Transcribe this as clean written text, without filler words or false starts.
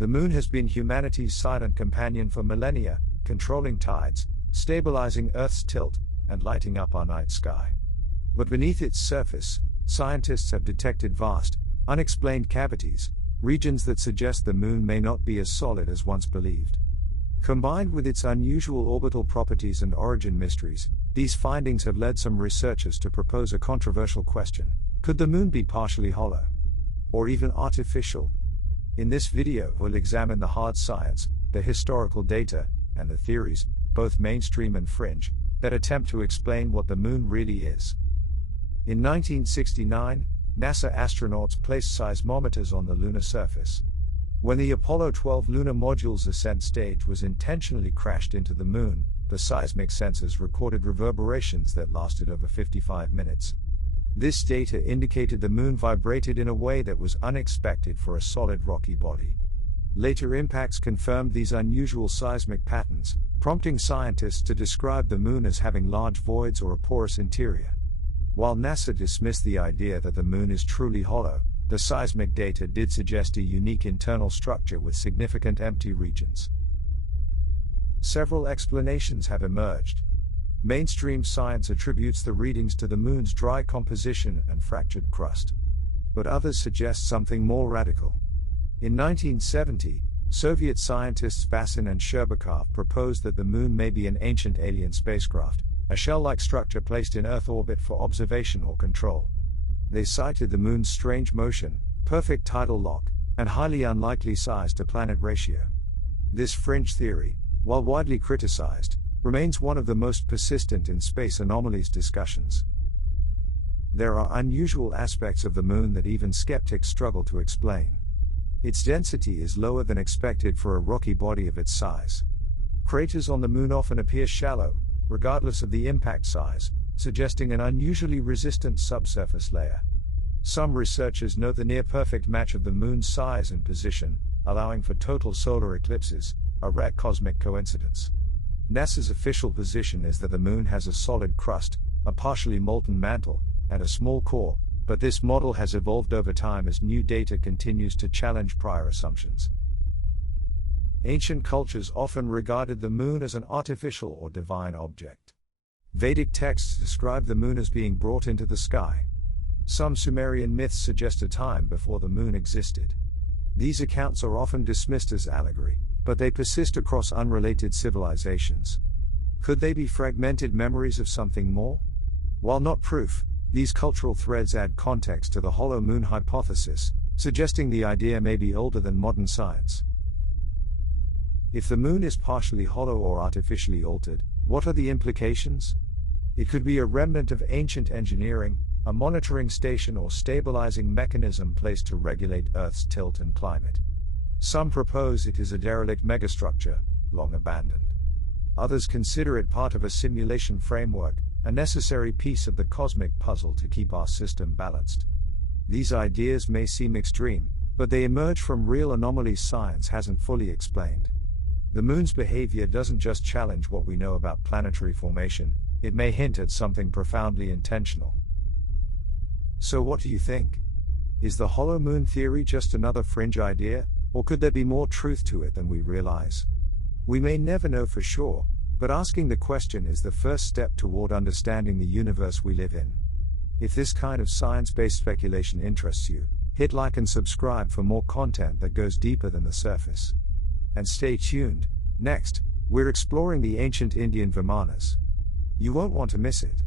The moon has been humanity's silent companion for millennia, controlling tides, stabilizing Earth's tilt, and lighting up our night sky. But beneath its surface, scientists have detected vast, unexplained cavities, regions that suggest the moon may not be as solid as once believed. Combined with its unusual orbital properties and origin mysteries, these findings have led some researchers to propose a controversial question: could the moon be partially hollow? Or even artificial? In this video, we'll examine the hard science, the historical data, and the theories, both mainstream and fringe, that attempt to explain what the moon really is. In 1969, NASA astronauts placed seismometers on the lunar surface. When the Apollo 12 lunar module's ascent stage was intentionally crashed into the moon, the seismic sensors recorded reverberations that lasted over 55 minutes. This data indicated the moon vibrated in a way that was unexpected for a solid rocky body. Later impacts confirmed these unusual seismic patterns, prompting scientists to describe the moon as having large voids or a porous interior. While NASA dismissed the idea that the moon is truly hollow, the seismic data did suggest a unique internal structure with significant empty regions. Several explanations have emerged. Mainstream science attributes the readings to the moon's dry composition and fractured crust. But others suggest something more radical. In 1970, Soviet scientists Vasin and Sherbakov proposed that the moon may be an ancient alien spacecraft, a shell-like structure placed in Earth orbit for observation or control. They cited the moon's strange motion, perfect tidal lock, and highly unlikely size-to-planet ratio. This fringe theory, while widely criticized, remains one of the most persistent in space anomalies discussions. There are unusual aspects of the moon that even skeptics struggle to explain. Its density is lower than expected for a rocky body of its size. Craters on the moon often appear shallow, regardless of the impact size, suggesting an unusually resistant subsurface layer. Some researchers note the near-perfect match of the moon's size and position, allowing for total solar eclipses, a rare cosmic coincidence. NASA's official position is that the moon has a solid crust, a partially molten mantle, and a small core, but this model has evolved over time as new data continues to challenge prior assumptions. Ancient cultures often regarded the moon as an artificial or divine object. Vedic texts describe the moon as being brought into the sky. Some Sumerian myths suggest a time before the moon existed. These accounts are often dismissed as allegory, but they persist across unrelated civilizations. Could they be fragmented memories of something more? While not proof, these cultural threads add context to the hollow moon hypothesis, suggesting the idea may be older than modern science. If the moon is partially hollow or artificially altered, what are the implications? It could be a remnant of ancient engineering, a monitoring station or stabilizing mechanism placed to regulate Earth's tilt and climate. Some propose it is a derelict megastructure, long abandoned. Others consider it part of a simulation framework, a necessary piece of the cosmic puzzle to keep our system balanced. These ideas may seem extreme, but they emerge from real anomalies science hasn't fully explained. The moon's behavior doesn't just challenge what we know about planetary formation, it may hint at something profoundly intentional. So what do you think? Is the hollow moon theory just another fringe idea, or could there be more truth to it than we realize? We may never know for sure, but asking the question is the first step toward understanding the universe we live in. If this kind of science-based speculation interests you, hit like and subscribe for more content that goes deeper than the surface. And stay tuned. Next, we're exploring the ancient Indian Vimanas. You won't want to miss it.